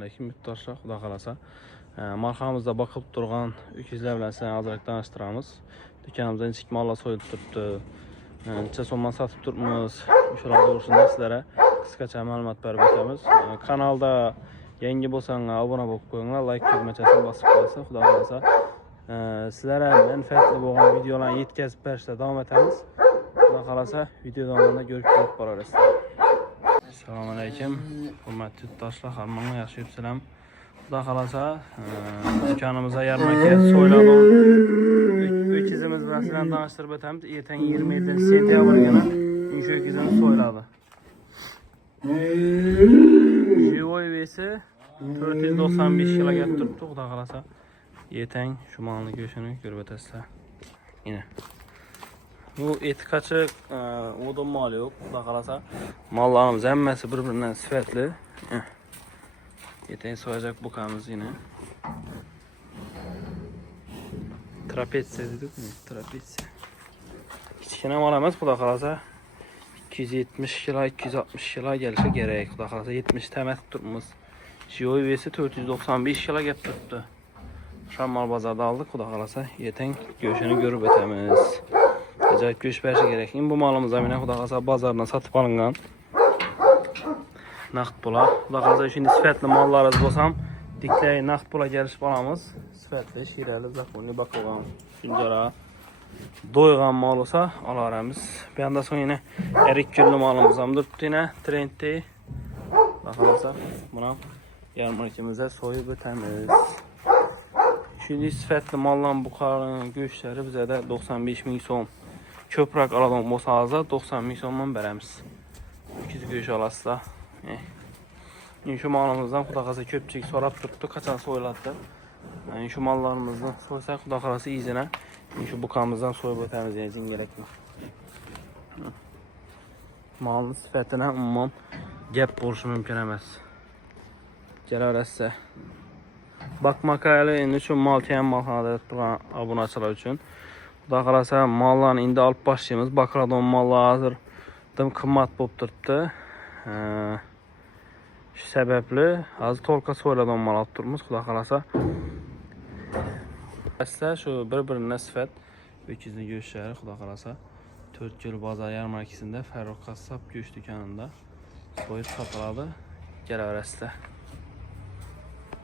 Selamünaleyküm yurttaşlar, Xudo qalasa. Marhamızda bakıp durgan öküzlər bilan sizə azraq danışdıramiz. Dükanımızda neçik mallar soyulub turibdi. Neçə sondan satıb turibmiz. Şular doğrusunda sizlərə qısqaça məlumat berib ötəmiz. Kanalda yangi bo'lsanlar, abunə bo'lib qo'yinglar, like tugmachasini bosib qo'yasiz. Xudo qalasa sizlərə mənfəətli bo'lgan videolarni yetkazib berishda davom etamiz. Xudo qalasa video davomida ko'rib borasizlar. Selamünaleyküm. Hürmetli yurttaşlar, harmanlar yaxshi yuribsizlar. Xudo qalasa dükanımıza yarmarka soylagan öküzimiz bilan sizlarni tanishtirib o'tamiz. Ertangi 27 sentyabr kuni shu öküzimiz so'yladi. Живой vesi 495 kg kelib turibdi. Xudo qalasa ertang shu malni go'shtini ko'rib o'tasizlar. Yine. Bu eti kaçık, odun mal yok. Xudo qalasa mallarımız hammasi bir-biridan sifatli. Yeteğin soyacak bukamız yine. Trapetsiya dedik mi? Trapetsiya. Kichkina mal emas, xudo qalasa 270 kg, 260 kg gelishi kerak. Xudo qalasa 70 tamat turibmiz. Живой vesi 495 kg kelib turibdi. Şammal bazarda aldık. Xudo qalasa yeteğin go'shtini ko'rib o'tamiz. Acayip göç berişi gerek. Bu malımız amine Xudo qalasa bazardan satıp alıngan. Naqd pula. Xudo qalasa şimdi sifatli mallarınız bo'lsam, diklay naqd pula gelişip alamiz. Sifatli, şirali, zakonli bakılgan, şuncara doygan mal olsa alaramiz. Bir yandan sonra yine erik güllü malımız amdır. Yine trendi. Xudo qalasa buna yarmarkimizde soyup ötemiz. Şimdi sifatli mallan bu karın göçleri bize de 95 bin son. Köprak alalım olsa azda 90 bin sondan beremiz. 200 göç alasla. Şu malımızdan Xudo qalasa köpçük sorab turibdi, kaçan soyuladı. Şu mallarımızdan soysak Xudo qalasa iyicene şu bukamızdan soyup ötemiz yani zingeletme. Malın sifatine umum gap bo'lishi mümkün emas. Gelarəsə. Bakmak aylı üçün mal teyan malxanada turgan abunaçılar üçün. Xudo qalasa mallarni indi alıp başlayımız. Bakradon mallar hazır dım qimmat bo'lib turibdi. Şu səbəbli hazır tolka soyladan mal alıb turmuş. Xudo qalasa Əslində şu bir-birinə sifət öküzün göçləri Xudo qalasa 4 yıl bazar yarmarkasında Fərruh Qassab göç dükanında soyub satıladı. Gəl öyrəsdə.